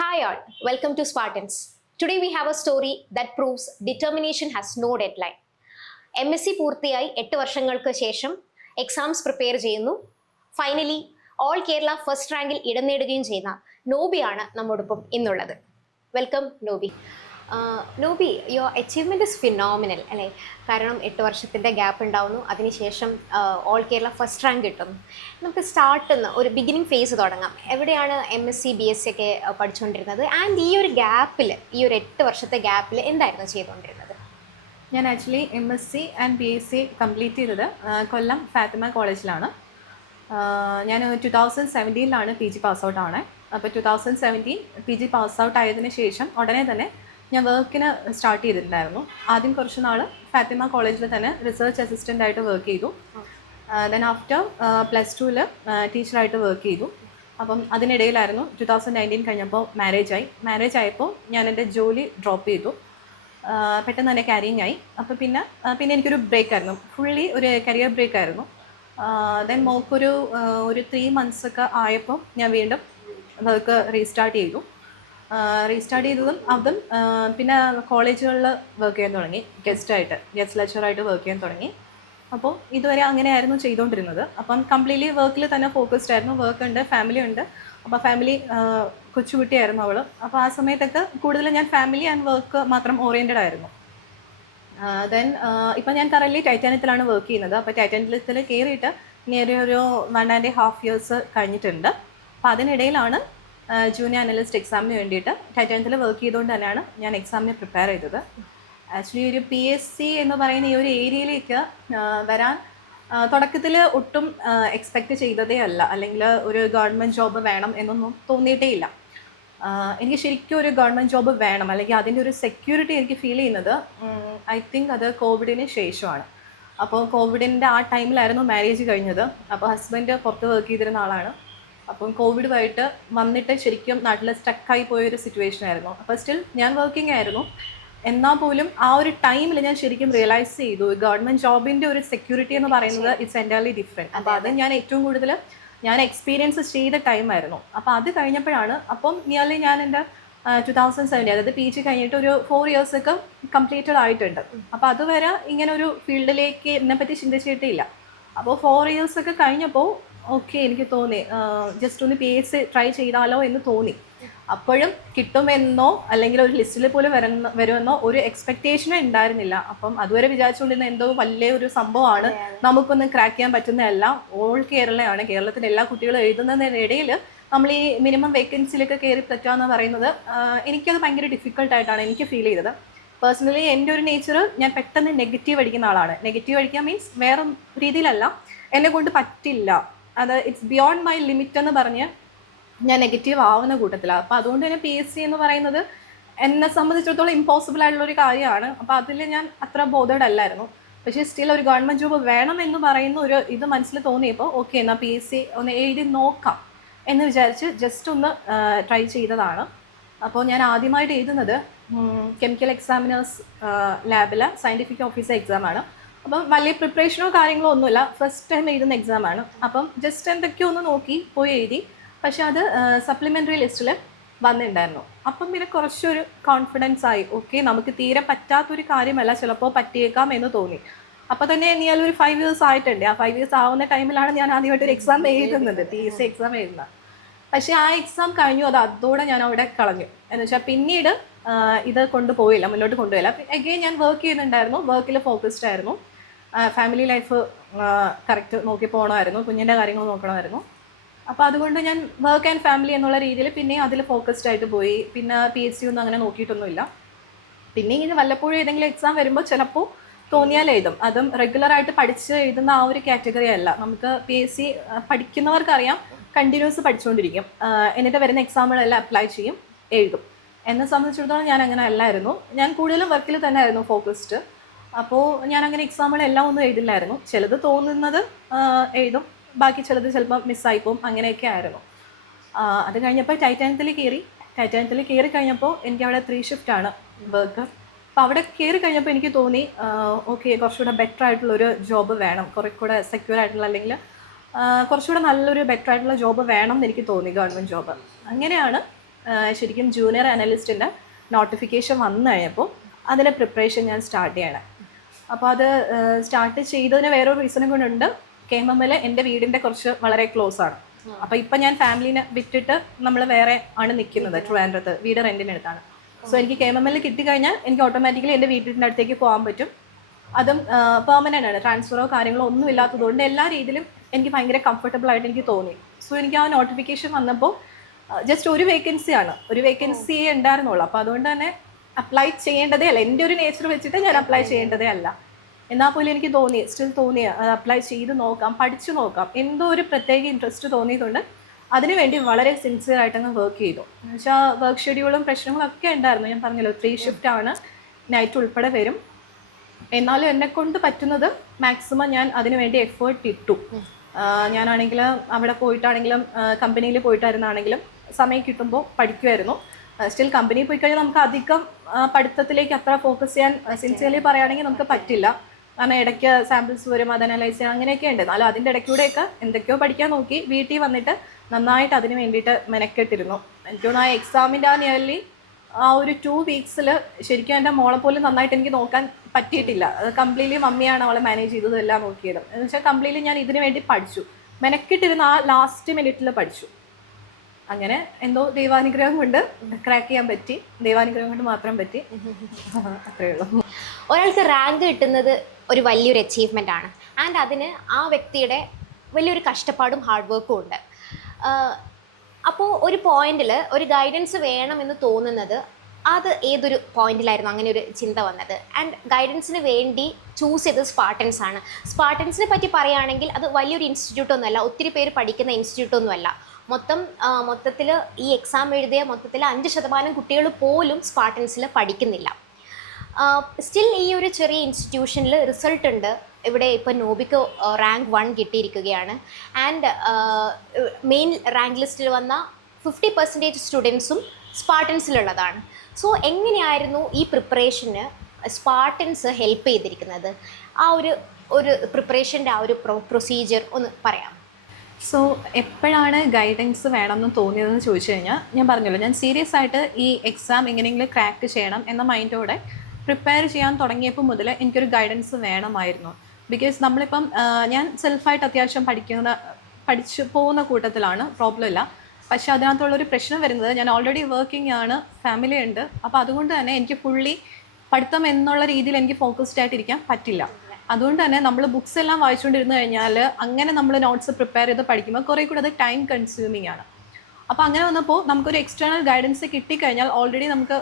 Hi all, welcome to Spartans. Today we have a story that proves determination has no deadline. MSc പൂർത്തിയായി 8 വർഷങ്ങൾക്ക് ശേഷം exams prepare ചെയ്യുന്നു. Finally all Kerala first റാങ്കിൽ ഇടം നേടുകയും ചെയ്യുന്ന നോബിയാണ് നമ്മോടൊപ്പം ഇന്നുള്ളത്. Welcome Nobi. Nobi, your achievement is phenomenal അല്ലേ? കാരണം 8 വർഷത്തിൻ്റെ ഗ്യാപ്പ് ഉണ്ടാവുന്നു, അതിനുശേഷം ഓൾ കേരള ഫസ്റ്റ് റാങ്ക് കിട്ടുന്നു. നമുക്ക് സ്റ്റാർട്ടിന്ന് ഒരു ബിഗിനിങ് ഫേസ് തുടങ്ങാം. എവിടെയാണ് MSc BSc ഒക്കെ പഠിച്ചുകൊണ്ടിരുന്നത്? ആൻഡ് ഈ ഒരു ഗ്യാപ്പിൽ, ഈ ഒരു 8 വർഷത്തെ ഗ്യാപ്പിൽ എന്തായിരുന്നു ചെയ്തുകൊണ്ടിരുന്നത്? ഞാൻ actually MSc and BSc complete ചെയ്തത് കൊല്ലം ഫാത്തിമ കോളേജിലാണ്. ഞാൻ 2017 PG പാസ് ഔട്ട് ആണ്. അപ്പോൾ 2017 PG പാസ് ഔട്ട് ആയതിനു ശേഷം ഉടനെ തന്നെ ഞാൻ വർക്കിന് സ്റ്റാർട്ട് ചെയ്തിട്ടുണ്ടായിരുന്നു. ആദ്യം കുറച്ച് നാൾ ഫാത്തിമ കോളേജിൽ തന്നെ റിസർച്ച് അസിസ്റ്റൻ്റ് ആയിട്ട് വർക്ക് ചെയ്തു. ദെൻ ആഫ്റ്റർ +2 ടീച്ചറായിട്ട് വർക്ക് ചെയ്തു. അപ്പം അതിനിടയിലായിരുന്നു 2019 കഴിഞ്ഞപ്പോൾ മാരേജ് ആയപ്പോൾ ഞാൻ എൻ്റെ ജോലി ഡ്രോപ്പ് ചെയ്തു. പെട്ടെന്ന് തന്നെ ക്യാരിങ് ആയി. അപ്പോൾ പിന്നെ എനിക്കൊരു ബ്രേക്ക് ആയിരുന്നു, ഫുള്ളി ഒരു കരിയർ ബ്രേക്ക് ആയിരുന്നു. ദെൻ മോക്കൊരു 3 months ഒക്കെ ആയപ്പോൾ ഞാൻ വീണ്ടും വർക്ക് റീസ്റ്റാർട്ട് ചെയ്തതും അതും പിന്നെ കോളേജുകളിൽ വർക്ക് ചെയ്യാൻ തുടങ്ങി, ഗസ്റ്റ് ലെക്ചറായിട്ട് വർക്ക് ചെയ്യാൻ തുടങ്ങി. അപ്പോൾ ഇതുവരെ അങ്ങനെയായിരുന്നു ചെയ്തുകൊണ്ടിരുന്നത്. അപ്പം കംപ്ലീറ്റ്ലി വർക്കിൽ തന്നെ ഫോക്കസ്ഡ് ആയിരുന്നു. വർക്ക് ഉണ്ട്, ഫാമിലി ഉണ്ട്. അപ്പോൾ ഫാമിലി കൊച്ചുകുട്ടിയായിരുന്നു അവൾ. അപ്പോൾ ആ സമയത്തൊക്കെ കൂടുതലും ഞാൻ ഫാമിലി ആൻഡ് വർക്ക് മാത്രം ഓറിയൻറ്റഡ് ആയിരുന്നു. ദെൻ ഇപ്പം ഞാൻ കറൻറ്റ്ലി ടൈറ്റാനിയത്തിലാണ് വർക്ക് ചെയ്യുന്നത്. അപ്പോൾ ടൈറ്റാനിയത്തിൽ കയറിയിട്ട് നിയർ ഒരു 1.5 years കഴിഞ്ഞിട്ടുണ്ട്. അപ്പോൾ അതിനിടയിലാണ് ജൂനിയർ അനലിസ്റ്റ് എക്സാമിന് വേണ്ടിയിട്ട് ടൈറ്റാനിയത്തിൽ വർക്ക് ചെയ്തുകൊണ്ട് തന്നെയാണ് ഞാൻ എക്സാമിന് പ്രിപ്പയർ ചെയ്തത്. ആക്ച്വലി ഒരു PSc എന്ന് പറയുന്ന ഈ ഒരു ഏരിയയിലേക്ക് വരാൻ തുടക്കത്തിൽ ഒട്ടും എക്സ്പെക്റ്റ് ചെയ്തതേ അല്ല, അല്ലെങ്കിൽ ഒരു ഗവൺമെൻറ് ജോബ് വേണം എന്നൊന്നും തോന്നിയിട്ടേ ഇല്ല. എനിക്ക് ശരിക്കും ഒരു ഗവൺമെൻറ് ജോബ് വേണം, അല്ലെങ്കിൽ അതിൻ്റെ ഒരു സെക്യൂരിറ്റി എനിക്ക് ഫീൽ ചെയ്യുന്നത് ഐ തിങ്ക് അത് കോവിഡിന് ശേഷമാണ്. അപ്പോൾ കോവിഡിൻ്റെ ആ ടൈമിലായിരുന്നു മാരേജ് കഴിഞ്ഞത്. അപ്പോൾ ഹസ്ബൻഡ് പുറത്ത് വർക്ക് ചെയ്തിരുന്ന ആളാണ്. അപ്പം കോവിഡുമായിട്ട് വന്നിട്ട് ശരിക്കും നാട്ടിൽ സ്റ്റക്കായി പോയൊരു സിറ്റുവേഷൻ ആയിരുന്നു. അപ്പോൾ സ്റ്റിൽ ഞാൻ വർക്കിംഗ് ആയിരുന്നു. എന്നാൽ പോലും ആ ഒരു ടൈമിൽ ഞാൻ ശരിക്കും റിയലൈസ് ചെയ്തു ഗവൺമെൻറ് ജോബിൻ്റെ ഒരു സെക്യൂരിറ്റി എന്ന് പറയുന്നത് ഇറ്റ്സ് എൻറ്റയർലി ഡിഫറെൻറ്റ്. അപ്പോൾ അത് ഞാൻ ഏറ്റവും കൂടുതൽ എക്സ്പീരിയൻസ് ചെയ്ത ടൈമായിരുന്നു. അപ്പോൾ അത് കഴിഞ്ഞപ്പോഴാണ്, അപ്പം നിയർലി ഞാൻ എൻ്റെ 2017 അതായത് PG കഴിഞ്ഞിട്ട് ഒരു 4 years ഒക്കെ കംപ്ലീറ്റഡ് ആയിട്ടുണ്ട്. അപ്പോൾ അതുവരെ ഇങ്ങനെ ഒരു ഫീൽഡിലേക്ക് എന്നെപ്പറ്റി ചിന്തിച്ചിട്ടില്ല. അപ്പോൾ 4 years ഒക്കെ കഴിഞ്ഞപ്പോൾ ഓക്കെ എനിക്ക് തോന്നി ജസ്റ്റ് ഒന്ന് PSc ട്രൈ ചെയ്താലോ എന്ന് തോന്നി. അപ്പോഴും കിട്ടുമെന്നോ അല്ലെങ്കിൽ ഒരു ലിസ്റ്റിൽ പോലും വരുമെന്നോ ഒരു എക്സ്പെക്റ്റേഷനും ഉണ്ടായിരുന്നില്ല. അപ്പം അതുവരെ വിചാരിച്ചുകൊണ്ടിരുന്ന എന്തോ വലിയ ഒരു സംഭവമാണ്, നമുക്കൊന്ന് ക്രാക്ക് ചെയ്യാൻ പറ്റുന്നതല്ല. ഓൾ കേരളയാണ്, കേരളത്തിലെ എല്ലാ കുട്ടികളും എഴുതുന്നതിനിടയിൽ നമ്മൾ ഈ മിനിമം വേക്കൻസിയിലൊക്കെ കയറി പറ്റുക എന്ന് പറയുന്നത് എനിക്കത് ഭയങ്കര ഡിഫിക്കൽട്ടായിട്ടാണ് എനിക്ക് ഫീൽ ചെയ്തത്. പേഴ്സണലി എൻ്റെ ഒരു നേച്ചർ, ഞാൻ പെട്ടെന്ന് നെഗറ്റീവ് അടിക്കുന്ന ആളാണ്. നെഗറ്റീവ് അടിക്കുക മീൻസ് വേറെ രീതിയിലല്ല, എന്നെ കൊണ്ട് പറ്റില്ല, അത് ഇറ്റ്സ് ബിയോണ്ട് മൈ ലിമിറ്റ് എന്ന് പറഞ്ഞ് ഞാൻ നെഗറ്റീവ് ആവുന്ന കൂട്ടത്തിലാണ്. അപ്പോൾ അതുകൊണ്ട് തന്നെ PSc എന്ന് പറയുന്നത് എന്നെ സംബന്ധിച്ചിടത്തോളം ഇമ്പോസിബിൾ ആയിട്ടുള്ളൊരു കാര്യമാണ്. അപ്പോൾ അതിൽ ഞാൻ അത്ര ബോധേഡ് അല്ലായിരുന്നു. പക്ഷേ സ്റ്റിൽ ഒരു ഗവൺമെൻറ് ജോബ് വേണം എന്ന് പറയുന്ന ഒരു ഇത് മനസ്സിൽ തോന്നിയപ്പോൾ ഓക്കെ എന്നാൽ PSc ഒന്ന് എഴുതി നോക്കാം എന്ന് വിചാരിച്ച് ജസ്റ്റ് ഒന്ന് ട്രൈ ചെയ്തതാണ്. അപ്പോൾ ഞാൻ ആദ്യമായിട്ട് എഴുതുന്നത് കെമിക്കൽ എക്സാമിനേഴ്സ് ലാബിലെ സയൻറ്റിഫിക് ഓഫീസർ എക്സാമാണ്. അപ്പം വലിയ പ്രിപ്പറേഷനോ കാര്യങ്ങളോ ഒന്നുമില്ല, ഫസ്റ്റ് ടൈം എഴുതുന്ന എക്സാമാണ്. അപ്പം ജസ്റ്റ് എന്തൊക്കെയോ ഒന്ന് നോക്കി പോയി എഴുതി. പക്ഷെ അത് സപ്ലിമെൻ്ററി ലിസ്റ്റിൽ വന്നിട്ടുണ്ടായിരുന്നു. അപ്പം പിന്നെ കുറച്ചൊരു കോൺഫിഡൻസ് ആയി, ഓക്കെ നമുക്ക് തീരെ പറ്റാത്തൊരു കാര്യമല്ല, ചിലപ്പോൾ പറ്റിയേക്കാം എന്ന് തോന്നി. അപ്പോൾ തന്നെ ഇനിയാലും ഒരു 5 years ആയിട്ടുണ്ട്. ആ 5 years ആവുന്ന ടൈമിലാണ് ഞാൻ ആദ്യമായിട്ടൊരു എക്സാം എഴുതുന്നത്, PSc എക്സാം എഴുതുന്നത്. പക്ഷേ ആ എക്സാം കഴിഞ്ഞു, അതോടെ ഞാൻ അവിടെ കളഞ്ഞു. എന്ന് വെച്ചാൽ പിന്നീട് ഇത് കൊണ്ടുപോയില്ല, മുന്നോട്ട് കൊണ്ടുപോയില്ല. അഗെയിൻ ഞാൻ വർക്ക് ചെയ്യുന്നുണ്ടായിരുന്നു, വർക്കിൽ ഫോക്കസ്ഡ് ആയിരുന്നു. ഫാമിലി ലൈഫ് കറക്റ്റ് നോക്കി പോകണമായിരുന്നു, കുഞ്ഞിൻ്റെ കാര്യങ്ങൾ നോക്കണമായിരുന്നു. അപ്പോൾ അതുകൊണ്ട് ഞാൻ വർക്ക് ആൻഡ് ഫാമിലി എന്നുള്ള രീതിയിൽ പിന്നെ അതിൽ ഫോക്കസ്ഡ് ആയിട്ട് പോയി. പിന്നെ PSc ഒന്നും അങ്ങനെ നോക്കിയിട്ടൊന്നുമില്ല. പിന്നെ ഇങ്ങനെ വല്ലപ്പോഴും ഏതെങ്കിലും എക്സാം വരുമ്പോൾ ചിലപ്പോൾ തോന്നിയാൽ എഴുതും. അതും റെഗുലറായിട്ട് പഠിച്ച് എഴുതുന്ന ആ ഒരു കാറ്റഗറി അല്ല. നമുക്ക് PSc പഠിക്കുന്നവർക്കറിയാം, കണ്ടിന്യൂസ് പഠിച്ചുകൊണ്ടിരിക്കും, എന്നിട്ട് വരുന്ന എക്സാമുകളെല്ലാം അപ്ലൈ ചെയ്യും, എഴുതും. എന്നെ സംബന്ധിച്ചിടത്തോളം ഞാൻ അങ്ങനെ അല്ലായിരുന്നു. ഞാൻ കൂടുതലും വർക്കിൽ തന്നെ ആയിരുന്നു ഫോക്കസ്ഡ്. അപ്പോൾ ഞാൻ അങ്ങനെ എക്സാമുകളെല്ലാം ഒന്നും എഴുതില്ലായിരുന്നു. ചിലത് തോന്നുന്നത് എഴുതും, ബാക്കി ചിലത് ചിലപ്പോൾ മിസ്സായിപ്പോവും, അങ്ങനെയൊക്കെ ആയിരുന്നു. അത് കഴിഞ്ഞപ്പോൾ ടൈറ്റാനിയത്തിൽ കയറി കഴിഞ്ഞപ്പോൾ എനിക്ക് അവിടെ 3 shift ആണ് വർക്ക്. അപ്പോൾ അവിടെ കയറി കഴിഞ്ഞപ്പോൾ എനിക്ക് തോന്നി ഓക്കെ കുറച്ചുകൂടെ ബെറ്റർ ആയിട്ടുള്ളൊരു ജോബ് വേണം, കുറേ കൂടെ സെക്യൂർ ആയിട്ടുള്ള, അല്ലെങ്കിൽ കുറച്ചുകൂടെ നല്ലൊരു ബെറ്റർ ആയിട്ടുള്ള ജോബ് വേണം എന്ന് എനിക്ക് തോന്നി, ഗവൺമെൻറ് ജോബ്. അങ്ങനെയാണ് ശരിക്കും ജൂനിയർ അനലിസ്റ്റിൻ്റെ നോട്ടിഫിക്കേഷൻ വന്നു കഴിഞ്ഞപ്പോൾ അതിൻ്റെ പ്രിപ്പറേഷൻ ഞാൻ സ്റ്റാർട്ട് ചെയ്യണം. അപ്പോൾ അത് സ്റ്റാർട്ട് ചെയ്തതിന് വേറൊരു റീസണും കൊണ്ടുണ്ട്. KMML എൻ്റെ വീടിൻ്റെ കുറച്ച് വളരെ ക്ലോസ് ആണ്. അപ്പോൾ ഇപ്പം ഞാൻ ഫാമിലിനെ വിട്ടിട്ട് നമ്മൾ വേറെ ആണ് നിൽക്കുന്നത്, ട്രിവാൻഡ്രത്ത് വീട് റെൻറ്റിനെടുത്താണ്. സോ എനിക്ക് KMML കിട്ടിക്കഴിഞ്ഞാൽ എനിക്ക് ഓട്ടോമാറ്റിക്കലി എൻ്റെ വീട്ടിൻ്റെ അടുത്തേക്ക് പോകാൻ പറ്റും. അതും പെർമനൻ്റ് ആണ്, ട്രാൻസ്ഫറോ കാര്യങ്ങളോ ഒന്നും ഇല്ലാത്തതുകൊണ്ട് എല്ലാ രീതിയിലും എനിക്ക് ഭയങ്കര കംഫർട്ടബിൾ ആയിട്ട് എനിക്ക് തോന്നി. സോ എനിക്ക് ആ നോട്ടിഫിക്കേഷൻ വന്നപ്പോൾ ജസ്റ്റ് ഒരു വേക്കൻസിയാണ്, ഒരു വേക്കൻസിയേ ഉണ്ടായിരുന്നുള്ളൂ. അപ്പോൾ അതുകൊണ്ട് തന്നെ അപ്ലൈ ചെയ്യേണ്ടതേ അല്ല, എൻ്റെ ഒരു നേച്ചർ വെച്ചിട്ട് ഞാൻ അപ്ലൈ ചെയ്യേണ്ടതേ അല്ല. എന്നാൽ പോലും എനിക്ക് സ്റ്റിൽ തോന്നി അപ്ലൈ ചെയ്ത് നോക്കാം, പഠിച്ചു നോക്കാം, എന്തോ ഒരു പ്രത്യേക ഇൻട്രസ്റ്റ് തോന്നിയതുകൊണ്ട് അതിനുവേണ്ടി വളരെ സിൻസിയർ ആയിട്ടങ്ങ് വർക്ക് ചെയ്തു. എന്നുവെച്ചാൽ വർക്ക് ഷെഡ്യൂളും പ്രശ്നങ്ങളൊക്കെ ഉണ്ടായിരുന്നു. ഞാൻ പറഞ്ഞല്ലോ 3 ഷിഫ്റ്റ് ആണ്, നൈറ്റ് ഉൾപ്പെടെ വരും. എന്നാലും എന്നെക്കൊണ്ട് പറ്റുന്നത് മാക്സിമം ഞാൻ അതിനു വേണ്ടി എഫേർട്ട് ഇട്ടു. ഞാനാണെങ്കിലും അവിടെ പോയിട്ടാണെങ്കിലും കമ്പനിയിൽ പോയിട്ടായിരുന്നാണെങ്കിലും സമയം കിട്ടുമ്പോൾ പഠിക്കുമായിരുന്നു. സ്റ്റിൽ കമ്പനിയിൽ പോയി കഴിഞ്ഞാൽ നമുക്ക് അധികം പഠിത്തത്തിലേക്ക് അത്ര ഫോക്കസ് ചെയ്യാൻ സിൻസിയർലി പറയുകയാണെങ്കിൽ നമുക്ക് പറ്റില്ല. കാരണം ഇടയ്ക്ക് സാമ്പിൾസ് വരും, അത് അനലൈസ് ചെയ്യാൻ അങ്ങനെയൊക്കെ ഉണ്ട്. എന്നാലും അതിൻ്റെ ഇടയ്ക്കൂടെയൊക്കെ എന്തൊക്കെയോ പഠിക്കാൻ നോക്കി വീട്ടിൽ വന്നിട്ട് നന്നായിട്ട് അതിന് വേണ്ടിയിട്ട് മെനക്കെട്ടിരുന്നു. എനിക്ക് തോന്നുന്നു ആ എക്സാമിൻ്റെ ആ നിയർലി ആ ഒരു 2 വീക്സിൽ ശരിക്കും എൻ്റെ മോളെ പോലും നന്നായിട്ട് എനിക്ക് നോക്കാൻ പറ്റിയിട്ടില്ല. അത് കംപ്ലീറ്റ്ലി മമ്മിയാണ് അവളെ മാനേജ് ചെയ്തതും എല്ലാം നോക്കിയത്. എന്ന് വെച്ചാൽ കംപ്ലീറ്റ്ലി ഞാൻ ഇതിന് വേണ്ടി പഠിച്ചു, മെനക്കെട്ടിരുന്ന ആ ലാസ്റ്റ് മിനിറ്റിൽ പഠിച്ചു. അങ്ങനെ എന്തോ ദൈവാനുഗ്രഹം കൊണ്ട് ക്രാക്ക് ചെയ്യാൻ പറ്റി, ദൈവാനുഗ്രഹം കൊണ്ട് മാത്രം പറ്റി, അത്രയേ ഉള്ളൂ. ഒരാൾക്ക് റാങ്ക് കിട്ടുന്നത് ഒരു വലിയൊരു അച്ചീവ്മെൻ്റ് ആണ്. ആൻഡ് അതിന് ആ വ്യക്തിയുടെ വലിയൊരു കഷ്ടപ്പാടും ഹാർഡ് വർക്കും ഉണ്ട്. അപ്പോൾ ഒരു പോയിന്റിൽ ഒരു ഗൈഡൻസ് വേണമെന്ന് തോന്നുന്നത് അത് ഏതൊരു പോയിന്റിലായിരുന്നു അങ്ങനെ ഒരു ചിന്ത വന്നത്? ആൻഡ് ഗൈഡൻസിന് വേണ്ടി ചൂസ് ചെയ്തത് സ്പാർട്ടൻസ് ആണ്. സ്പാർട്ടൻസിനെ പറ്റി പറയുകയാണെങ്കിൽ അത് വലിയൊരു ഇൻസ്റ്റിറ്റ്യൂട്ടൊന്നുമല്ല, ഒത്തിരി പേര് പഠിക്കുന്ന ഇൻസ്റ്റിറ്റ്യൂട്ടൊന്നുമല്ല. മൊത്തത്തിൽ ഈ എക്സാം എഴുതിയ മൊത്തത്തിൽ 5% കുട്ടികൾ പോലും സ്പാർട്ടൻസിൽ പഠിക്കുന്നില്ല. സ്റ്റിൽ ഈ ഒരു ചെറിയ ഇൻസ്റ്റിറ്റ്യൂഷനിൽ റിസൾട്ട് ഉണ്ട്. ഇവിടെ ഇപ്പോൾ നോബിക്ക് റാങ്ക് 1 കിട്ടിയിരിക്കുകയാണ്. ആൻഡ് മെയിൻ റാങ്ക് ലിസ്റ്റിൽ വന്ന 50% സ്റ്റുഡൻസും സ്പാർട്ടൻസിലുള്ളതാണ്. സോ എങ്ങനെയായിരുന്നു ഈ പ്രിപ്പറേഷന് സ്പാർട്ടൻസ് ഹെൽപ്പ് ചെയ്തിരിക്കുന്നത്? ആ ഒരു പ്രിപ്പറേഷൻ്റെ ആ ഒരു പ്രൊസീജിയർ ഒന്ന് പറയാം. സോ എപ്പോഴാണ് ഗൈഡൻസ് വേണമെന്ന് തോന്നിയതെന്ന് ചോദിച്ചു കഴിഞ്ഞാൽ, ഞാൻ പറഞ്ഞല്ലോ ഞാൻ സീരിയസ് ആയിട്ട് ഈ എക്സാം എങ്ങനെയെങ്കിലും ക്രാക്ക് ചെയ്യണം എന്ന മൈൻഡോടെ പ്രിപ്പയർ ചെയ്യാൻ തുടങ്ങിയപ്പോൾ മുതൽ എനിക്കൊരു ഗൈഡൻസ് വേണമായിരുന്നു. ബിക്കോസ് നമ്മളിപ്പം ഞാൻ സെൽഫായിട്ട് അത്യാവശ്യം പഠിച്ചു പോകുന്ന കൂട്ടത്തിലാണ്, പ്രോബ്ലം ഇല്ല. പക്ഷേ അതിനകത്തുള്ളൊരു പ്രശ്നം വരുന്നത്, ഞാൻ ഓൾറെഡി വർക്കിംഗ് ആണ്, ഫാമിലി ഉണ്ട്. അപ്പോൾ അതുകൊണ്ട് തന്നെ എനിക്ക് ഫുള്ളി പഠിത്തം എന്നുള്ള രീതിയിൽ എനിക്ക് ഫോക്കസ്ഡ് ആയിട്ടിരിക്കാൻ പറ്റില്ല. അതുകൊണ്ട് തന്നെ നമ്മൾ ബുക്സ് എല്ലാം വായിച്ചുകൊണ്ടിരുന്നു കഴിഞ്ഞാൽ അങ്ങനെ നമ്മൾ നോട്ട്സ് പ്രിപ്പയർ ചെയ്ത് പഠിക്കുമ്പോൾ കുറേ കൂടെ അത് ടൈം കൺസ്യൂമിങ് ആണ്. അപ്പോൾ അങ്ങനെ വന്നപ്പോൾ നമുക്കൊരു എക്സ്റ്റേണൽ ഗൈഡൻസ് കിട്ടിക്കഴിഞ്ഞാൽ ഓൾറെഡി നമുക്ക്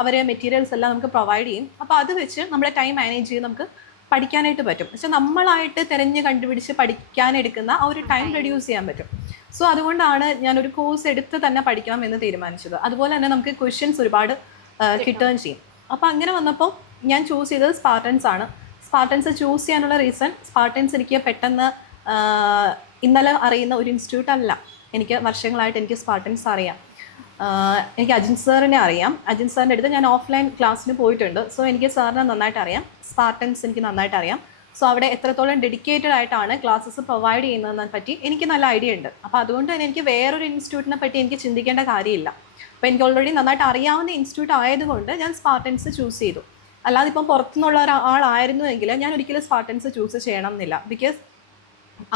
അവരെ മെറ്റീരിയൽസ് എല്ലാം നമുക്ക് പ്രൊവൈഡ് ചെയ്യും. അപ്പോൾ അത് വെച്ച് നമ്മുടെ ടൈം മാനേജ് ചെയ്ത് നമുക്ക് പഠിക്കാനായിട്ട് പറ്റും. പക്ഷെ നമ്മളായിട്ട് തിരഞ്ഞ് കണ്ടുപിടിച്ച് പഠിക്കാനെടുക്കുന്ന ആ ഒരു ടൈം റെഡ്യൂസ് ചെയ്യാൻ പറ്റും. സോ അതുകൊണ്ടാണ് ഞാനൊരു കോഴ്സ് എടുത്ത് തന്നെ പഠിക്കണം എന്ന് തീരുമാനിച്ചത്. അതുപോലെ തന്നെ നമുക്ക് ക്വസ്റ്റ്യൻസ് ഒരുപാട് കിട്ടുകയും ചെയ്യും. അപ്പോൾ അങ്ങനെ വന്നപ്പോൾ ഞാൻ ചൂസ് ചെയ്തത് സ്പാർട്ടൻസ് ആണ്. സ്പാർട്ടൻസ് ചൂസ് ചെയ്യാനുള്ള റീസൺ, സ്പാർട്ടൻസ് എനിക്ക് പെട്ടെന്ന് ഇന്നലെ അറിയുന്ന ഒരു ഇൻസ്റ്റിറ്റ്യൂട്ട് അല്ല. എനിക്ക് വർഷങ്ങളായിട്ട് എനിക്ക് സ്പാർട്ടൻസ് അറിയാം. എനിക്ക് അജിൻ സാറിനെ അറിയാം. അജിൻ സാറിൻ്റെ അടുത്ത് ഞാൻ ഓഫ്ലൈൻ ക്ലാസ്സിന് പോയിട്ടുണ്ട്. സോ എനിക്ക് സാറിനെ നന്നായിട്ട് അറിയാം, സ്പാർട്ടൻസ് എനിക്ക് നന്നായിട്ട് അറിയാം. സോ അവിടെ എത്രത്തോളം ഡെഡിക്കേറ്റഡ് ആയിട്ടാണ് ക്ലാസ്സസ് പ്രൊവൈഡ് ചെയ്യുന്നതിനെ പറ്റി എനിക്ക് നല്ല ഐഡിയ ഉണ്ട്. അപ്പോൾ അതുകൊണ്ട് തന്നെ എനിക്ക് വേറൊരു ഇൻസ്റ്റിറ്റ്യൂട്ടിനെ പറ്റി എനിക്ക് ചിന്തിക്കേണ്ട കാര്യമില്ല. അപ്പോൾ എനിക്ക് ഓൾറെഡി നന്നായിട്ട് അറിയാവുന്ന ഇൻസ്റ്റിറ്റ്യൂട്ട് ആയതുകൊണ്ട് ഞാൻ സ്പാർട്ടൻസ് ചൂസ് ചെയ്തു. അല്ലാതെ ഇപ്പം പുറത്തുനിന്നുള്ള ഒരാളായിരുന്നുവെങ്കിൽ ഞാൻ ഒരിക്കലും സ്പാർട്ടൻസ് ചൂസ് ചെയ്യണം എന്നില്ല. ബിക്കോസ്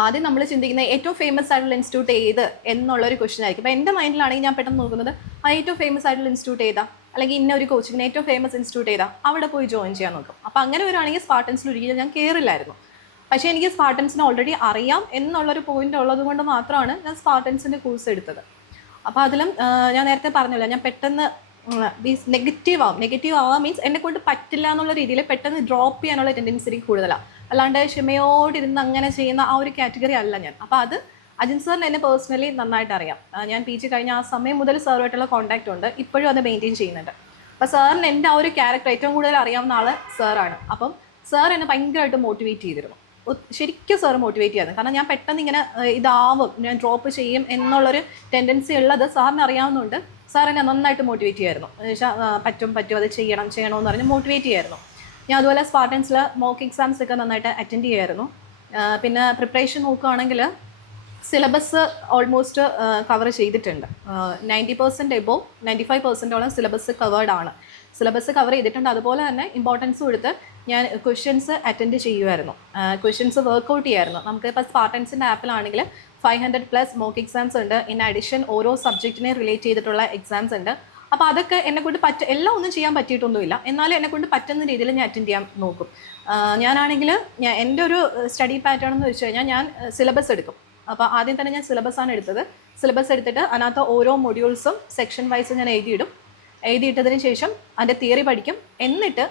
ആദ്യം നമ്മൾ ചിന്തിക്കുന്ന ഏറ്റവും ഫേമസ് ആയിട്ടുള്ള ഇൻസ്റ്റിറ്റ്യൂട്ട് ഏത് എന്നുള്ളൊരു ക്വസ്റ്റൻ ആയിരിക്കും. അപ്പോൾ എൻ്റെ മൈൻഡിലാണെങ്കിൽ ഞാൻ പെട്ടെന്ന് നോക്കുന്നത് ആ ഏറ്റവും ഫേമസ് ആയിട്ടുള്ള ഇൻസ്റ്റിറ്റ്യൂട്ട് ഏതാ, അല്ലെങ്കിൽ ഇന്ന ഒരു കോച്ചിങ്ങിന് ഏറ്റവും ഫേമസ് ഇൻസ്റ്റിറ്റ്യൂട്ട് ഏതാ, അവിടെ പോയി ജോയിൻ ചെയ്യാൻ നോക്കും. അപ്പോൾ അങ്ങനെ വരുവാണെങ്കിൽ സ്പാർട്ടൻസിൽ ഒരിക്കലും ഞാൻ കയറില്ലായിരുന്നു. പക്ഷേ എനിക്ക് സ്പാർട്ടൻസിനെ ഓൾറെഡി അറിയാം എന്നുള്ളൊരു പോയിന്റ് ഉള്ളത് കൊണ്ട് മാത്രമാണ് ഞാൻ സ്പാർട്ടൻസിൻ്റെ കോഴ്സ് എടുത്തത്. അപ്പോൾ അതിലും ഞാൻ നേരത്തെ പറഞ്ഞല്ലോ, ഞാൻ പെട്ടെന്ന് നെഗറ്റീവ് ആവാം മീൻസ് എന്നെ കൊണ്ട് പറ്റില്ല എന്നുള്ള രീതിയിൽ പെട്ടെന്ന് ഡ്രോപ്പ് ചെയ്യാനുള്ള ടെൻഡൻസി കൂടുതലാണ്. അല്ലാണ്ട് ക്ഷമയോടിരുന്ന് അങ്ങനെ ചെയ്യുന്ന ആ ഒരു കാറ്റഗറി അല്ല ഞാൻ. അപ്പോൾ അത് അജിൻ സാറിന് എന്നെ പേഴ്സണലി നന്നായിട്ട് അറിയാം. ഞാൻ PG കഴിഞ്ഞ ആ സമയം മുതൽ സാറുമായിട്ടുള്ള കോൺടാക്റ്റ് ഉണ്ട്, ഇപ്പോഴും അത് മെയിൻറ്റെയിൻ ചെയ്യുന്നുണ്ട്. അപ്പോൾ സാറിന് എൻ്റെ ആ ഒരു ക്യാരക്ടർ ഏറ്റവും കൂടുതൽ അറിയാവുന്ന ആൾ സാറാണ്. അപ്പം സാർ എന്നെ ഭയങ്കരമായിട്ട് മോട്ടിവേറ്റ് ചെയ്തിരുന്നു. ശരിക്കും സാർ മോട്ടിവേറ്റ് ചെയ്യായിരുന്നു. കാരണം ഞാൻ പെട്ടെന്ന് ഇങ്ങനെ ഇതാവും, ഞാൻ ഡ്രോപ്പ് ചെയ്യും എന്നുള്ളൊരു ടെൻഡൻസി ഉള്ളത് സാറിന് അറിയാവുന്നതുകൊണ്ട് സാർ എന്നെ നന്നായിട്ട് മോട്ടിവേറ്റ് ചെയ്യായിരുന്നു. പറ്റും അത് ചെയ്യണമെന്ന് പറഞ്ഞ് മോട്ടിവേറ്റ് ചെയ്യായിരുന്നു. ഞാൻ അതുപോലെ സ്പാർട്ടൻസിൽ മോക്ക് എക്സാംസ് ഒക്കെ നന്നായിട്ട് അറ്റൻഡ് ചെയ്യായിരുന്നു. പിന്നെ പ്രിപ്പറേഷൻ നോക്കുകയാണെങ്കിൽ സിലബസ് ഓൾമോസ്റ്റ് കവർ ചെയ്തിട്ടുണ്ട്. 90% എബോവ് 95%ഓളം സിലബസ് കവേർഡ് ആണ്. സിലബസ് കവർ ചെയ്തിട്ടുണ്ട്. അതുപോലെ തന്നെ ഇമ്പോർട്ടൻസ് കൊടുത്ത് ഞാൻ ക്വസ്റ്റ്യൻസ് അറ്റൻഡ് ചെയ്യുമായിരുന്നു, ക്വസ്റ്റ്യൻസ് വർക്കൗട്ട് ചെയ്യുമായിരുന്നു. നമുക്ക് ഇപ്പോൾ സ്പാർട്ടൻസിൻ്റെ ആപ്പിലാണെങ്കിൽ 500+ മോക്ക് എക്സാംസ് ഉണ്ട്. ഇൻ അഡീഷൻ ഓരോ സബ്ജക്റ്റിനെ റിലേറ്റ് ചെയ്തിട്ടുള്ള എക്സാംസ് ഉണ്ട്. അപ്പോൾ അതൊക്കെ എന്നെക്കൊണ്ട് എല്ലാം ഒന്നും ചെയ്യാൻ പറ്റിയിട്ടൊന്നുമില്ല, എന്നാലും എന്നെക്കൊണ്ട് പറ്റുന്ന രീതിയിൽ ഞാൻ അറ്റൻഡ് ചെയ്യാൻ നോക്കും. ഞാനാണെങ്കിൽ എൻ്റെ ഒരു സ്റ്റഡി പാറ്റേൺ എന്ന് വെച്ച് കഴിഞ്ഞാൽ ഞാൻ സിലബസ് എടുക്കും. അപ്പോൾ ആദ്യം തന്നെ ഞാൻ സിലബസാണ് എടുത്തത്. സിലബസ് എടുത്തിട്ട് അതിനകത്ത് ഓരോ മൊഡ്യൂൾസും സെക്ഷൻ വൈസ് ഞാൻ എഴുതിയിട്ടതിന് ശേഷം അതിൻ്റെ തിയറി പഠിക്കും. എന്നിട്ട്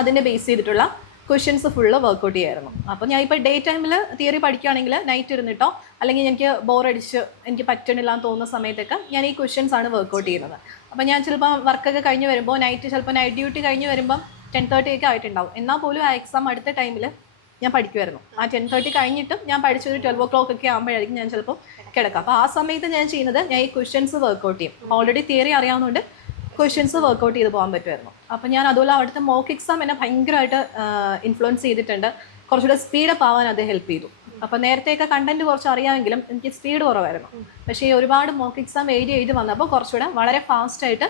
അതിനെ ബേസ് ചെയ്തിട്ടുള്ള ക്വസ്റ്റ്യൻസ് ഫുള്ള് വർക്കൗട്ട് ചെയ്യായിരുന്നു. അപ്പോൾ ഞാൻ ഇപ്പോൾ ഡേ ടൈമിൽ തിയറി പഠിക്കുകയാണെങ്കിൽ നൈറ്റ് ഇരുന്നിട്ടോ അല്ലെങ്കിൽ എനിക്ക് ബോറടിച്ച് എനിക്ക് പറ്റണില്ല എന്ന് തോന്നുന്ന സമയത്തൊക്കെ ഞാൻ ഈ ക്വസ്റ്റ്യൻസ് ആണ് വർക്കൗട്ട് ചെയ്യുന്നത്. അപ്പോൾ ഞാൻ ചിലപ്പോൾ വർക്കൊക്കെ കഴിഞ്ഞ് വരുമ്പോൾ ചിലപ്പോൾ നൈറ്റ് ഡ്യൂട്ടി കഴിഞ്ഞ് വരുമ്പം 10:30 ഒക്കെ ആയിട്ടുണ്ടാവും. എന്നാൽ പോലും ആ എക്സാം അടുത്ത ടൈമിൽ ഞാൻ പഠിക്കുമായിരുന്നു. ആ 10:30 കഴിഞ്ഞിട്ടും ഞാൻ പഠിച്ചൊരു 12 o'clock ഒക്കെ ആകുമ്പോഴായിരിക്കും ഞാൻ ചിലപ്പോൾ കിടക്കുക. അപ്പോൾ ആ സമയത്ത് ഞാൻ ചെയ്യുന്നത് ഞാൻ ഈ ക്വസ്റ്റ്യൻസ് വർക്കൗട്ട് ചെയ്യും. ഓൾറെഡി തിയറി അറിയാവുന്നതുകൊണ്ട് ക്വസ്റ്റ്യൻസ് വർക്കൗട്ട് ചെയ്ത് പോകാൻ പറ്റുമായിരുന്നു. അപ്പോൾ ഞാൻ അതുപോലെ അവിടുത്തെ മോക്ക് എക്സാം എന്നെ ഭയങ്കരമായിട്ട് ഇൻഫ്ലുവൻസ് ചെയ്തിട്ടുണ്ട്. കുറച്ചുകൂടെ സ്പീഡപ്പ് ആവാൻ അത് ഹെൽപ്പ് ചെയ്തു. അപ്പോൾ നേരത്തെയൊക്കെ കണ്ടന്റ് കുറച്ച് അറിയാമെങ്കിലും എനിക്ക് സ്പീഡ് കുറവായിരുന്നു. പക്ഷേ ഈ ഒരുപാട് മോക്ക് എക്സാം എഴുതി വന്നപ്പോൾ കുറച്ചുകൂടെ വളരെ ഫാസ്റ്റായിട്ട്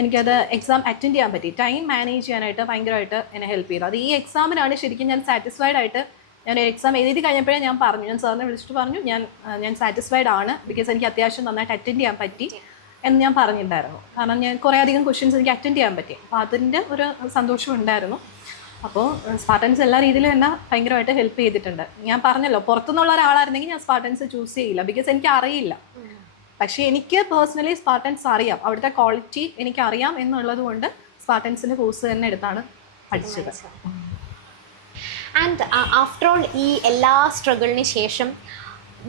എനിക്കത് എക്സാം അറ്റൻഡ് ചെയ്യാൻ പറ്റി. ടൈം മാനേജ് ചെയ്യാനായിട്ട് ഭയങ്കരമായിട്ട് എന്നെ ഹെൽപ്പ് ചെയ്തു. അത് ഈ എക്സാമിനാണ് ശരിക്കും ഞാൻ സാറ്റിസ്ഫൈഡ് ആയിട്ട് ഞാൻ എക്സാം എഴുതി കഴിഞ്ഞപ്പോഴേ ഞാൻ പറഞ്ഞു, ഞാൻ സാറിനെ വിളിച്ചിട്ട് പറഞ്ഞു ഞാൻ സാറ്റിസ്ഫൈഡ് ആണ്, ബിക്കോസ് എനിക്ക് അത്യാവശ്യം നന്നായിട്ട് അറ്റൻഡ് ചെയ്യാൻ പറ്റി എന്ന് ഞാൻ പറഞ്ഞിട്ടുണ്ടായിരുന്നു. കാരണം ഞാൻ കുറേ അധികം ക്വസ്റ്റ്യൻസ് എനിക്ക് അറ്റൻഡ് ചെയ്യാൻ പറ്റി. അപ്പോൾ അതിൻ്റെ ഒരു സന്തോഷം ഉണ്ടായിരുന്നു. അപ്പോൾ സ്പാർട്ടൻസ് എല്ലാ രീതിയിലും എന്നെ ഭയങ്കരമായിട്ട് ഹെൽപ്പ് ചെയ്തിട്ടുണ്ട്. ഞാൻ പറഞ്ഞല്ലോ, പുറത്തുനിന്നുള്ള ഒരാളായിരുന്നെങ്കിൽ ഞാൻ സ്പാർട്ടൻസ് ചൂസ് ചെയ്യില്ല, ബിക്കോസ് എനിക്ക് അറിയില്ല. പക്ഷേ എനിക്ക് പേഴ്സണലി സ്പാർട്ടൻസ് അറിയാം, അവിടുത്തെ ക്വാളിറ്റി എനിക്കറിയാം എന്നുള്ളത് കൊണ്ട് സ്പാർട്ടൻസിൻ്റെ കോഴ്സ് തന്നെ എടുത്താണ് പഠിച്ചത്. ആൻഡ് ആഫ്റ്റർ ഓൾ ഈ എല്ലാ സ്ട്രഗിളിന് ശേഷം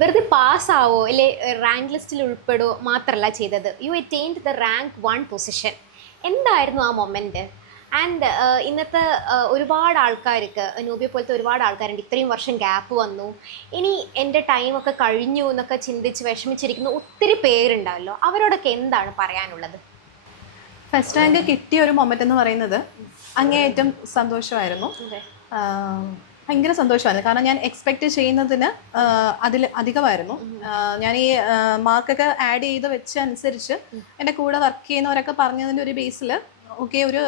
വെറുതെ പാസ്സാവോ അല്ലെ റാങ്ക് ലിസ്റ്റിൽ ഉൾപ്പെടുകയോ മാത്രമല്ല ചെയ്തത്, you attained the rank 1 position. എന്തായിരുന്നു ആ മൊമെൻറ്റ്? ആൻഡ് ഇന്നത്തെ ഒരുപാട് ആൾക്കാർക്ക്, നൂബിയെ പോലത്തെ ഒരുപാട് ആൾക്കാരുണ്ട്, ഇത്രയും വർഷം ഗ്യാപ്പ് വന്നു, ഇനി എൻ്റെ ടൈമൊക്കെ കഴിഞ്ഞു എന്നൊക്കെ ചിന്തിച്ച് വിഷമിച്ചിരിക്കുന്ന ഒത്തിരി പേരുണ്ടാവല്ലോ, അവരോടൊക്കെ എന്താണ് പറയാനുള്ളത്? ഫസ്റ്റ് റാങ്ക് കിട്ടിയ ഒരു മൊമെൻ്റ് എന്ന് പറയുന്നത് അങ്ങേയറ്റം സന്തോഷമായിരുന്നു. ഭയങ്കര സന്തോഷമായിരുന്നു. കാരണം ഞാൻ എക്സ്പെക്റ്റ് ചെയ്യുന്നതിന് അതിൽ അധികമായിരുന്നു. ഞാൻ ഈ മാർക്കൊക്കെ ആഡ് ചെയ്ത് വെച്ച അനുസരിച്ച് എൻ്റെ കൂടെ വർക്ക് ചെയ്യുന്നവരൊക്കെ പറഞ്ഞതിൻ്റെ ഒരു ബേസിൽ ഓക്കെ ഒരു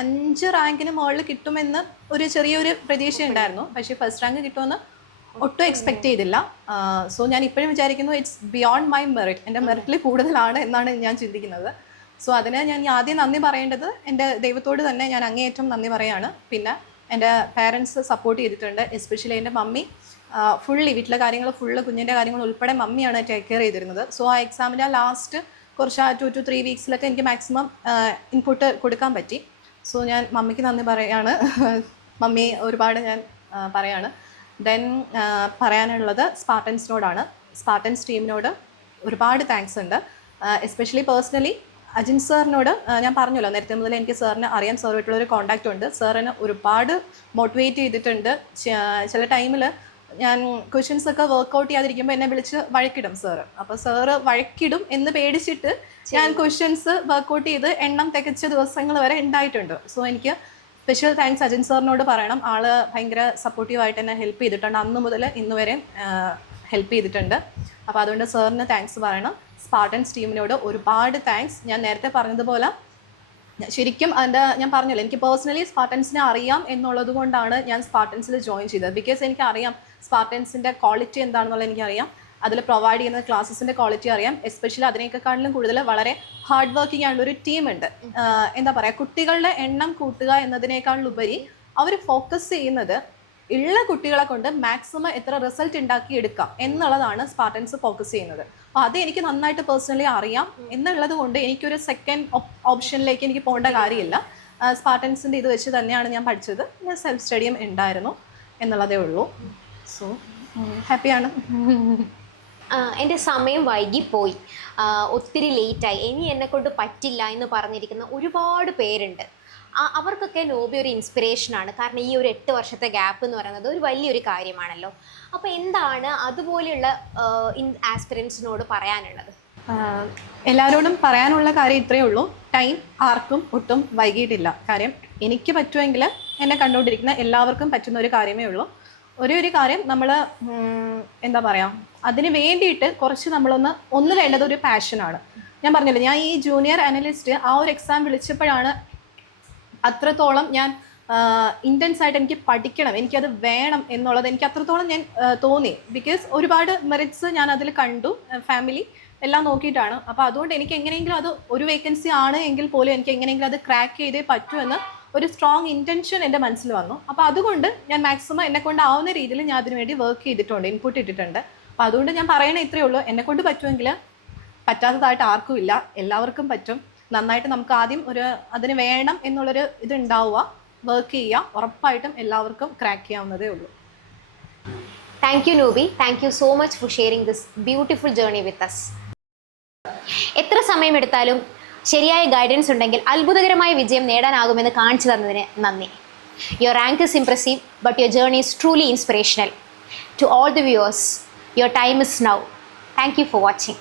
5 റാങ്കിന് മുകളിൽ കിട്ടുമെന്ന് ഒരു ചെറിയൊരു പ്രതീക്ഷ ഉണ്ടായിരുന്നു. പക്ഷേ ഫസ്റ്റ് റാങ്ക് കിട്ടുമെന്ന് ഒട്ടും എക്സ്പെക്റ്റ് ചെയ്തില്ല. സോ ഞാൻ ഇപ്പോഴും വിചാരിക്കുന്നു ഇറ്റ്സ് ബിയോണ്ട് മൈ മെറിറ്റ്, എൻ്റെ മെറിറ്റിൽ കൂടുതലാണ് എന്നാണ് ഞാൻ ചിന്തിക്കുന്നത്. സോ അതിന് ഞാൻ ആദ്യം നന്ദി പറയേണ്ടത് എൻ്റെ ദൈവത്തോട് തന്നെ ഞാൻ അങ്ങേയറ്റം നന്ദി പറയാണ്. പിന്നെ എൻ്റെ പാരൻസ് സപ്പോർട്ട് ചെയ്തിട്ടുണ്ട്, എസ്പെഷ്യലി എൻ്റെ മമ്മി ഫുള്ളി വീട്ടിലെ കാര്യങ്ങൾ ഫുള്ള് കുഞ്ഞിൻ്റെ കാര്യങ്ങൾ ഉൾപ്പെടെ മമ്മിയാണ് ടേക്ക് കെയർ ചെയ്തിരുന്നത്. സോ ആ എക്സാമിൻ്റെ ലാസ്റ്റ് കുറച്ച് 2 to 3 വീക്സിലൊക്കെ എനിക്ക് മാക്സിമം ഇൻപുട്ട് കൊടുക്കാൻ പറ്റി. സോ ഞാൻ മമ്മിക്ക് നന്ദി പറയാണ്, മമ്മി ഒരുപാട് ഞാൻ പറയാണ്. ദെൻ പറയാനുള്ളത് സ്പാർട്ടൻസിനോടാണ്. സ്പാർട്ടൻസ് ടീമിനോട് ഒരുപാട് താങ്ക്സ് ഉണ്ട്. എസ്പെഷ്യലി പേഴ്സണലി അജിൻ സാറിനോട് ഞാൻ പറഞ്ഞല്ലോ, നേരത്തെ മുതൽ എനിക്ക് സാറിനെ അറിയാം, സാറുമായിട്ടുള്ളൊരു കോൺടാക്റ്റ് ഉണ്ട്. സാറിനെ ഒരുപാട് മോട്ടിവേറ്റ് ചെയ്തിട്ടുണ്ട്. ചില ടൈമിൽ ഞാൻ ക്വസ്റ്റ്യൻസ് ഒക്കെ വർക്കൗട്ട് ചെയ്യാതിരിക്കുമ്പോൾ എന്നെ വിളിച്ച് വഴക്കിടും സാറ്. അപ്പോൾ സാറ് വഴക്കിടും എന്ന് പേടിച്ചിട്ട് ഞാൻ ക്വസ്റ്റ്യൻസ് വർക്കൗട്ട് ചെയ്ത് എണ്ണം തികച്ച ദിവസങ്ങൾ വരെ ഉണ്ടായിട്ടുണ്ട്. സോ എനിക്ക് സ്പെഷ്യൽ താങ്ക്സ് അജിൻ സാറിനോട് പറയണം. ആള് ഭയങ്കര സപ്പോർട്ടീവായിട്ട് എന്നെ ഹെൽപ്പ് ചെയ്തിട്ടുണ്ട്, അന്ന് മുതൽ ഇന്ന് വരെ ഹെൽപ്പ് ചെയ്തിട്ടുണ്ട്. അപ്പോൾ അതുകൊണ്ട് സാറിന് താങ്ക്സ് പറയണം. സ്പാർട്ടൻസ് ടീമിനോട് ഒരുപാട് താങ്ക്സ്. ഞാൻ നേരത്തെ പറഞ്ഞതുപോലെ ശരിക്കും അതിൻ്റെ ഞാൻ പറഞ്ഞല്ലോ, എനിക്ക് പേഴ്സണലി സ്പാർട്ടൻസിനെ അറിയാം എന്നുള്ളത് കൊണ്ടാണ് ഞാൻ സ്പാർട്ടൻസിൽ ജോയിൻ ചെയ്തത്. ബിക്കോസ് എനിക്കറിയാം സ്പാർട്ടൻസിൻ്റെ ക്വാളിറ്റി എന്താണെന്നുള്ളത് എനിക്കറിയാം, അതിൽ പ്രൊവൈഡ് ചെയ്യുന്ന ക്ലാസ്സസിൻ്റെ ക്വാളിറ്റി അറിയാം. എസ്പെഷ്യലി അതിനേക്കാളും കൂടുതൽ വളരെ ഹാർഡ് വർക്കിംഗ് ആയിട്ടുള്ളൊരു ടീമുണ്ട്. എന്താ പറയുക, കുട്ടികളുടെ എണ്ണം കൂട്ടുക എന്നതിനേക്കാളുപരി അവർ ഫോക്കസ് ചെയ്യുന്നത് ഉള്ള കുട്ടികളെ കൊണ്ട് മാക്സിമം എത്ര റിസൾട്ട് ഉണ്ടാക്കി എടുക്കാം എന്നുള്ളതാണ് സ്പാർട്ടൻസ് ഫോക്കസ് ചെയ്യുന്നത്. അപ്പോൾ അത് എനിക്ക് നന്നായിട്ട് പേഴ്സണലി അറിയാം എന്നുള്ളത് കൊണ്ട് എനിക്കൊരു സെക്കൻഡ് ഓപ്ഷനിലേക്ക് എനിക്ക് പോകേണ്ട കാര്യമില്ല. സ്പാർട്ടൻസിൻ്റെ ഇത് വെച്ച് തന്നെയാണ് ഞാൻ പഠിച്ചത്. ഞാൻ സെൽഫ് സ്റ്റഡിയും ഉണ്ടായിരുന്നു എന്നുള്ളതേ ഉള്ളൂ. സോ ഹാപ്പിയാണ്. എൻ്റെ സമയം വൈകിപ്പോയി, ഒത്തിരി ലേറ്റായി, ഇനി എന്നെക്കൊണ്ട് പറ്റില്ല എന്ന് പറഞ്ഞിരിക്കുന്ന ഒരുപാട് പേരുണ്ട്. അവർക്കൊക്കെ നോബി ഒരു ഇൻസ്പിറേഷനാണ്. കാരണം ഈ ഒരു 8 വർഷത്തെ ഗ്യാപ്പ് എന്ന് പറയുന്നത് ഒരു വലിയൊരു കാര്യമാണല്ലോ. അപ്പോൾ എന്താണ് അതുപോലെയുള്ള ആസ്പിറൻസിനോട് പറയാനുള്ളത്? എല്ലാവരോടും പറയാനുള്ള കാര്യം ഇത്രയേ ഉള്ളൂ, ടൈം ആർക്കും ഒട്ടും വൈകിയിട്ടില്ല. കാര്യം എനിക്ക് പറ്റുമെങ്കിൽ എന്നെ കണ്ടുകൊണ്ടിരിക്കുന്ന എല്ലാവർക്കും പറ്റുന്ന ഒരു കാര്യമേ ഉള്ളൂ. ഒരു കാര്യം നമ്മൾ എന്താ പറയുക, അതിന് വേണ്ടിയിട്ട് കുറച്ച് ഒന്ന് വേണ്ടത് ഒരു പാഷനാണ്. ഞാൻ പറഞ്ഞില്ലേ, ഞാൻ ഈ ജൂനിയർ അനലിസ്റ്റ് ആ ഒരു എക്സാം വിളിച്ചപ്പോഴാണ് അത്രത്തോളം ഞാൻ ഇൻറ്റൻസ് ആയിട്ട് എനിക്ക് പഠിക്കണം, എനിക്കത് വേണം എന്നുള്ളത് എനിക്ക് അത്രത്തോളം ഞാൻ തോന്നി. ബിക്കോസ് ഒരുപാട് മെറിറ്റ്സ് ഞാൻ അതിൽ കണ്ടു, ഫാമിലി എല്ലാം നോക്കിയിട്ടാണ്. അപ്പോൾ അതുകൊണ്ട് എനിക്ക് എങ്ങനെയെങ്കിലും അത് ഒരു വേക്കൻസി ആണ് എങ്കിൽ പോലും എനിക്ക് എങ്ങനെയെങ്കിലും അത് ക്രാക്ക് ചെയ്തേ പറ്റുമെന്ന് ഒരു സ്ട്രോങ് ഇൻറ്റൻഷൻ എൻ്റെ മനസ്സിൽ വന്നു. അപ്പോൾ അതുകൊണ്ട് ഞാൻ മാക്സിമം എന്നെക്കൊണ്ട് ആവുന്ന രീതിയിൽ ഞാൻ അതിനുവേണ്ടി വർക്ക് ചെയ്തിട്ടുണ്ട്, ഇൻപുട്ട് ഇട്ടിട്ടുണ്ട്. അപ്പോൾ അതുകൊണ്ട് ഞാൻ പറയണേ ഇത്രയേ ഉള്ളൂ, എന്നെക്കൊണ്ട് പറ്റുമെങ്കിൽ പറ്റാത്തതായിട്ട് ആർക്കും ഇല്ല, എല്ലാവർക്കും പറ്റും. നന്നായിട്ട് നമുക്ക് ആദ്യം അതിന് വേണം എന്നുള്ളൊരു ഇത് ഉണ്ടാവുക, വർക്ക് ചെയ്യുക, ഉറപ്പായിട്ടും എല്ലാവർക്കും ക്രാക്ക് ചെയ്യാവുന്നതേ ഉള്ളൂ. താങ്ക് യു നൂബി, thank you so much for sharing this beautiful journey with us. എത്ര സമയമെടുത്താലും ശരിയായ ഗൈഡൻസ് ഉണ്ടെങ്കിൽ അത്ഭുതകരമായ വിജയം നേടാനാകുമെന്ന് കാണിച്ചു തന്നതിന് നന്ദി. Your rank is impressive, but your journey is truly inspirational. To all the viewers, your time is now. Thank you for watching.